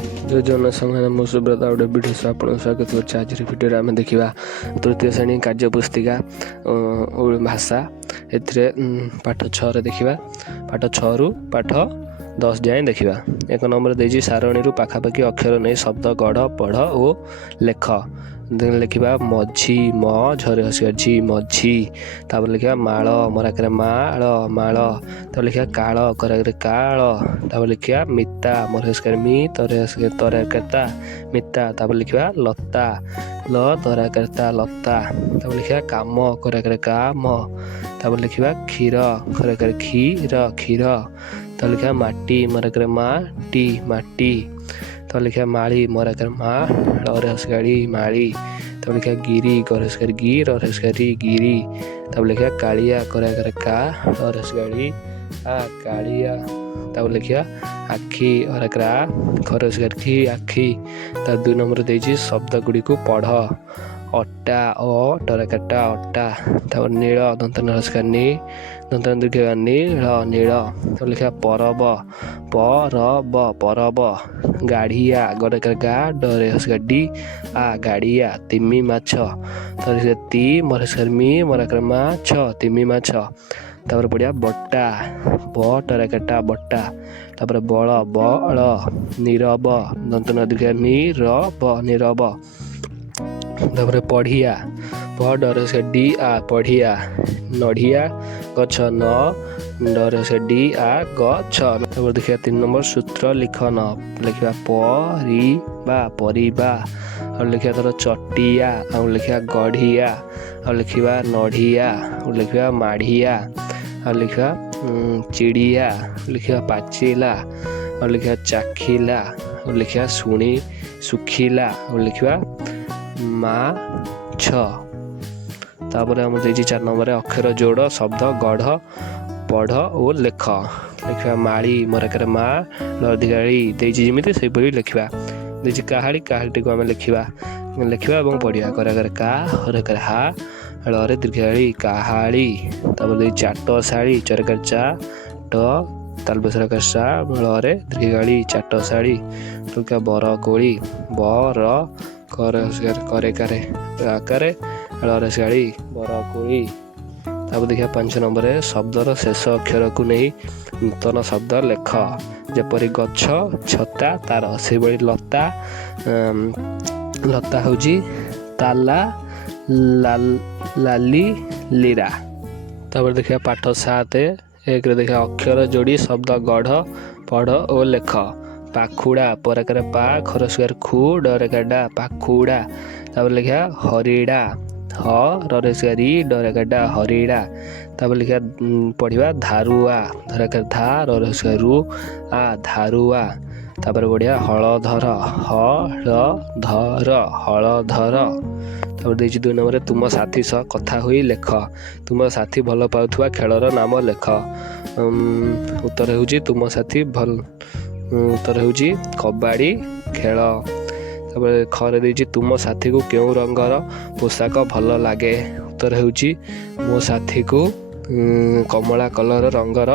जय जगन्नाथ संघ मो सुब्रत गोटे भिडियो आप स्वागत कर। आज भिडियो आम देखा तृतीय श्रेणी कार्य पुस्तिका भाषा पाठ 6 देखा पाठ 6 रु पाठ 10 जाए देखा। 1 नंबर देजी सारणी पाखापाखि अक्षर नहीं शब्द गढ़ पढ़ और लेख। लिखा मझी म झरे हसिया झी मझी। तापर लिखा माल मराकर माल माल। तापर लिखा काल कराकर काल। तापर लिखा मिता मरहस्कर मी तराकर्ता मिता। तापर लिखा लता ल तराकर्ता लता। तापर लिखा काम कराकर काम। तापर लिखा क्षीर कराकर क्षीर क्षीर। तापर लिखा माटी मराकर माटी माटी। तापर लिखा माली मराकर माँ रसगाड़ी माली। तब लिखा गिरी गरस्कर गिर रसगाड़ी गिरी। तब लिखा कालिया कराकर का रसगाड़ी आ कालिया। तब लिखा आखि अरकरा खरस्कर खी आखि। तब 2 नंबर देजी शब्द गुड़ी को पढ़। अट्टा अ टरकटा अट्टा। तब नील दंत नरस्कार नी दंत नील नील। तब लिखा परब परब परब। गाढ़िया गरकर गा डरे हसकर डी आ गाड़िया। तिमी माछ। तब ती मरस्कर मी मरकर माछ तिमी माछ। तापर पढ़िया बट्टा ब टरकटा बट्टा। तापर बल बल नीरब दंत नदीका नीरब नीरब। तापर पढ़िया प डर से डी आ पढ़िया। नढ़िया गछ न डर से डी आ गछ। तापर देखिए 3 नंबर सूत्र लिखन। लिखा परिबा परिबा। और लिखा तर चटिया और लिखा गढ़िया और लिखा नढ़िया और लिखा माढ़िया और लिखा चिड़िया लिखा पाचिला और लिखा चाखिला और लिखा शुणी सुखिला और लिखा माछ। तापर हम देखिए 4 नंबर अक्षर जोड़ शब्द गढ़ पढ़ और लेख। लिखा माड़ी मरकर माँ लधिकाड़ी देजी जमी से लिखा देखिए काहाड़ी काहाड़ी को आम लिखा लिखा और पढ़िया कराकर का हरकर हा रे दीर्घाड़ी काहाड़ी। तापर देखिए चाटशाड़ी चरकर चा ट तालबसर का सा रे दीर्घाड़ी चाटशाड़ी। तो क्या बर कोड़ी बर करे करे आकारे रसगाड़ी बर कोड़ी। तापर देखिए 5 नंबर शब्दर शेष अक्षर को नहीं नूतन शब्द लेख। जपरी गछ छता तार से लता लता हूँ ताला लाली लीरा। तापर देखिए पाठ 7 1 देखिए अक्षर जोड़ी शब्द गढ़ पढ़ और लेख। पाखुड़ा परकर पा खरस्कर खू डरका डा पाखुड़ा। तापर लिखा हरिड़ा ह रसगारी डरका हरिड़ा। तापर लिखा पढ़िया धारुआ धरकर धा रसगारू आ धारुआ। तापर बढ़िया हलधर हलधर हलधर। तापर देखिए 2 नंबर तुम साथी सह कथा हुई लेख। तुम साथी भल पाउथुवा खेलर नाम लेख। उत्तर होउची तुम साथी भल उत्तर होउची कबाड़ी खेल। तापर खरे देइछि तुम साथी को केउ रंगर पोशाक भल लागे। उत्तर होउची मो साथी को कमला कलर रंगर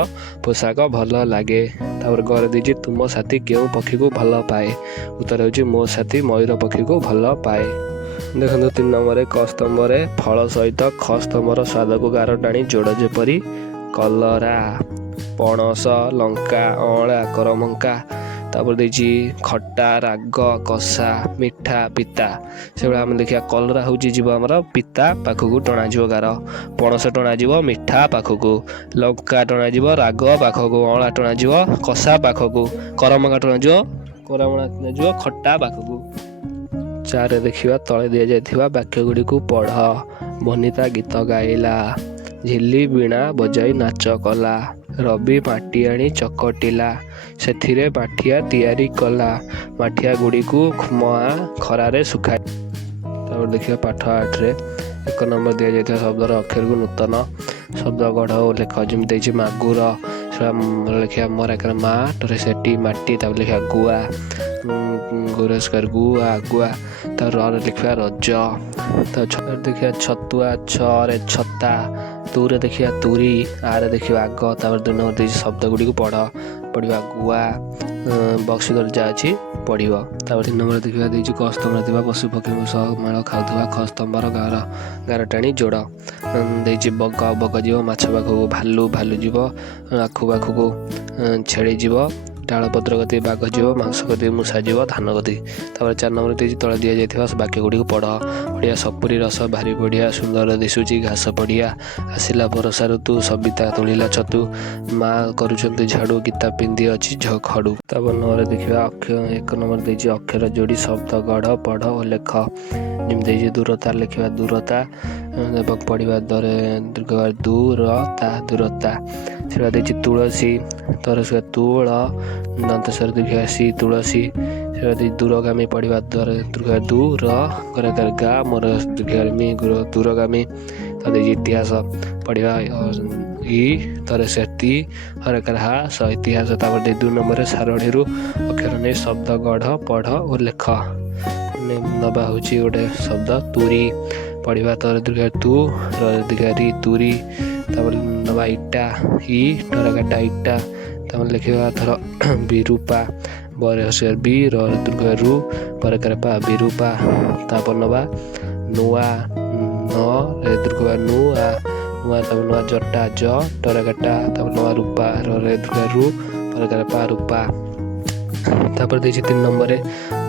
पोशाक भल लागे। तापर घर देइछि तुम साथी केउ पक्षी को भल पाए। उत्तर होउची मो साथी मयूर पक्षी को भल पाए। देखो 3 नंबर क स्तंभ फल सहित ख स्तंभर स्वाद को गार टाणी जोड़। जेपरी कलरा पणस लंका अँला करमंका। तापर देइछि खट्टा राग कषा मिठा पिता। से आम देखिए कलरा हूँ जीव आमर पिता पाखक टणा गार। पणस टणा मिठा पाखक। लंका टणा राग पाखक। अँला टणा कषा पाखक। करमंगा टणा करमंगा खट्टा पाखक। 4 देखिए तले दि जाइथिबा वाक्य गुड़ी को पढ़। बनिता गीत गाइला झिल्ली बीणा बजाई नाच कला। रवि माटी आनी चकटिला सेथिरे माठिया तैयारी कला। माठिया गुड़ी को खरारे सुखाई। तापर देखिए पाठ 8 1 नंबर दि जाइथिबा शब्दर अक्षर को नूतन शब्द गढ़ और लेख। जमी देखिए मागुर लिखा मराकर माँ टरे सेटी माटी। तापर लिखा गुआ गुरस्कर गुआ गुआ। तापर लिखा रज। तो देखिए छतुआ छरे छत्ता। तुरे देखिए तुरी आरे देखिए आग। तापर 2 नंबर शब्द गुड़ी को पढ़। पढ़िया गुआ बक्स दर्जा अच्छी ପଡ଼ିବ। ତାପରେ 3 ନମ୍ବର ଦେଖିବା ଦେଇଛି କ ସ୍ତମ୍ଭରେ ଥିବା ପଶୁପକ୍ଷୀଙ୍କ ସହ ମେଳ ଖାଉଥିବା ଖ ସ୍ତମ୍ଭର ଗାର ଟାଣି ଯୋଡ଼। ଦେଇଛି ବଗ ଯିବ ମାଛ ପାଖକୁ, ଭାଲୁ ଯିବ ଆଖୁ ପାଖକୁ, ଛେଳି ଯିବ ଡାଳ ପତ୍ର କତିକି, ବାଘ ଯିବ ମାଂସ କତିକି, ମୂଷା ଯିବ ଧାନ କତିକି। ତାପରେ 4 ନମ୍ବର ଦେଇଛି ତଳେ ଦିଆଯାଇଥିବା ବାକ୍ୟ ଗୁଡ଼ିକୁ ପଢ଼। ପଢ଼ିଆ ସପୁରି ରସ ଭାରି ବଢ଼ିଆ, ସୁନ୍ଦର ଦିଶୁଛି ଘାସ ପଡ଼ିଆ, ଆସିଲା ବର୍ଷା ଋତୁ, ସବିତା ତୋଳିଲା ଛତୁ, ମା କରୁଛନ୍ତି ଝାଡ଼ୁ, ଗୀତା ପିନ୍ଧି ଅଛି ଖଡ଼ୁ। ତାପରେ 9ରେ ଦେଖିବା 1 ନମ୍ବର ଦେଇଛି ଅକ୍ଷର ଯୋଡ଼ି ଶବ୍ଦ ଗଢ଼, ପଢ଼ ଓ ଲେଖ। ଯେମିତି ଦେଇଛି ଦୂରତା ଲେଖିବା ଦୂରତା ଏବଂ ପଢ଼ିବା ଦୂରତା। ସେଟା ଦେଇଛି ତୁଳସୀ, ତରସିବା ତୁଳ, ଦନ୍ତସ୍ୱର ଦେଖିବା ସି ତୁଳସୀ। ସେଟା ଦେଇଛି ଦୂରଗାମୀ, ପଢ଼ିବା ଦୂର ଗା ମୋର ମି ଦୂରଗାମୀ। ତା ଦେଇଛି ଇତିହାସ, ପଢ଼ିବା ତି ହରକାର ହା ଇତିହାସ। ତାପରେ ଦେଇ 2 ନମ୍ବରରେ ସାରଣୀରୁ ଅକ୍ଷର ନେଇ ଶବ୍ଦ ଗଢ଼, ପଢ଼ ଓ ଲେଖ। ନେବା ହେଉଛି ଗୋଟେ ଶବ୍ଦ ତୁରୀ, ପଢ଼ିବା ତୁ ରି ତୁରୀ। ତାପରେ ନେବା ଇଟା, ଟରକାଟା ଇଟା। ତାପରେ ଲେଖିବା ଧର ବିରୂପା, ରୁ ପରକାର ପା ବିରୂପା। ତାପରେ ନେବା ନୂଆ, ନୂଆ। ତାପରେ ନେବା ଜଟା ଟରକାଟା। ତାପରେ ନେବା ରୂପା, ରୁ ପରକାର ପା ରୂପା। ତାପରେ ଦେଇଛି 3 ନମ୍ବରରେ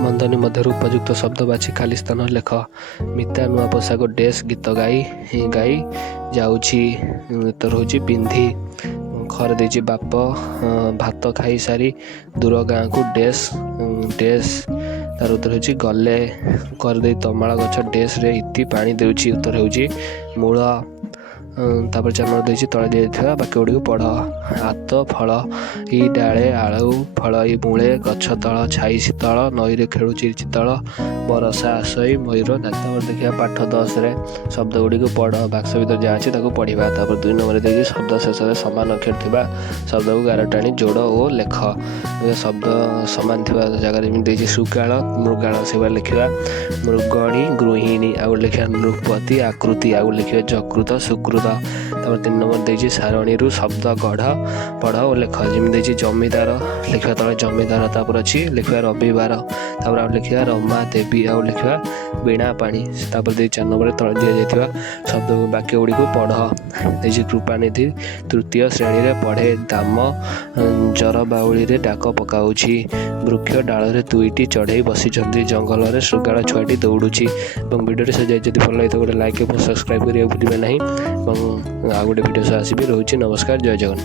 ବନ୍ଧନୀ ମଧ୍ୟରୁ ଉପଯୁକ୍ତ ଶବ୍ଦ ବାଛି ଖାଲି ସ୍ଥାନ ଲେଖ। ମିତା ନୂଆ ପୋଷାକ ଡେସ୍ ଗୀତ ଗାଇ ଯାଉଛି, ଉତ୍ତର ହେଉଛି ପିନ୍ଧି। ଖରେ ଦେଇଛି ବାପ ଭାତ ଖାଇ ସାରି ଦୂର ଗାଁକୁ ଡେସ୍। ତାର ଉତ୍ତର ହେଉଛି ଗଲେ। କରିଦେଇ ତମାଳ ଗଛ ଡେସ୍ରେ ଇତି ପାଣି ଦେଉଛି, ଉତ୍ତର ହେଉଛି ମୂଳ। ତାପରେ 4 ନମ୍ବର ଦେଇଛି ତଳେ ଦିଆଯାଇଥିବା ବାକ୍ୟ ଗୁଡ଼ିକୁ ପଢ଼। ହାତ ଫଳ ଡାଳେ ଆଳୁ, ଫଳ ମୂଳେ, ଗଛ ତଳ ଛାଇ ଶୀତଳ, ନଈରେ ଖେଳୁଛି ଚିତଳ, ବରଷା ଆସଇ ମୟୂର। ତାପରେ ଦେଖିବା ପାଠ 10ରେ ଶବ୍ଦ ଗୁଡ଼ିକୁ ପଢ଼, ବାକ୍ସ ଭିତରେ ଯାହା ଅଛି ତାକୁ ପଢ଼ିବା। ତାପରେ 2 ନମ୍ବରରେ ଦେଇଛି ଶବ୍ଦ ଶେଷରେ ସମାନ ଅକ୍ଷର ଥିବା ଶବ୍ଦକୁ ଗାର ଟାଣି ଯୋଡ଼ ଓ ଲେଖ। ଶବ୍ଦ ସମାନ ଥିବା ଜାଗାରେ ଯେମିତି ଦେଇଛି ଶୃଗାଳ, ମୃଗାଳ ସେଭଳି ଲେଖିବା। ମୃଗଣୀ, ଗୃହିଣୀ ଆଉ ଲେଖିବା ନୃପତି, ଆକୃତି ଆଉ ଲେଖିବା ଯକୃତ, ସୁକୃତ। ତାପରେ 3 ନମ୍ବର ଦେଇଛି ସାରଣୀରୁ ଶବ୍ଦ ଗଢ଼, ପଢ଼ ଓ ଲେଖ। ଯେମିତି ଦେଇଛି ଜମିଦାର, ଲେଖିବା ତଳେ ଜମିଦାର। ତାପରେ ଅଛି ଲେଖିବା ରବିବାର। ତାପରେ ଆଉ ଲେଖିବା ରମା ଦେବୀ ଆଉ ଲେଖିବା ବୀଣା ପାଣି। ତାପରେ ଦେଇ 4 ନମ୍ବରରେ ତଳେ ଦିଆଯାଇଥିବା ଶବ୍ଦ ବାକ୍ୟ ଗୁଡ଼ିକୁ ପଢ଼। ଦେଇଛି କୃପାନିଧି ତୃତୀୟ ଶ୍ରେଣୀରେ ପଢ଼େ, ଦାମ ଜରବାଉଳିରେ ଡାକ ପକାଉଛି, ବୃକ୍ଷ ଡାଳରେ 2ଟି ଚଢ଼େଇ ବସିଛନ୍ତି, ଜଙ୍ଗଲରେ ଶୃଗାଳ ଛୁଆଟି ଦୌଡ଼ୁଛି। ଏବଂ ଭିଡ଼ିଓଟି ସଜାଇ ଯଦି ଭଲ ଲାଗିଥିବ ଗୋଟେ ଲାଇକ୍ ଏବଂ ସବସ୍କ୍ରାଇବ୍ କରିବାକୁ ଭୁଲିବେ ନାହିଁ। ଏବଂ ଆଉ ଗୋଟେ ଭିଡ଼ିଓ ସହ ଆସିବି। ରହୁଛି ନମସ୍କାର, ଜୟ ଜଗନ୍ନାଥ।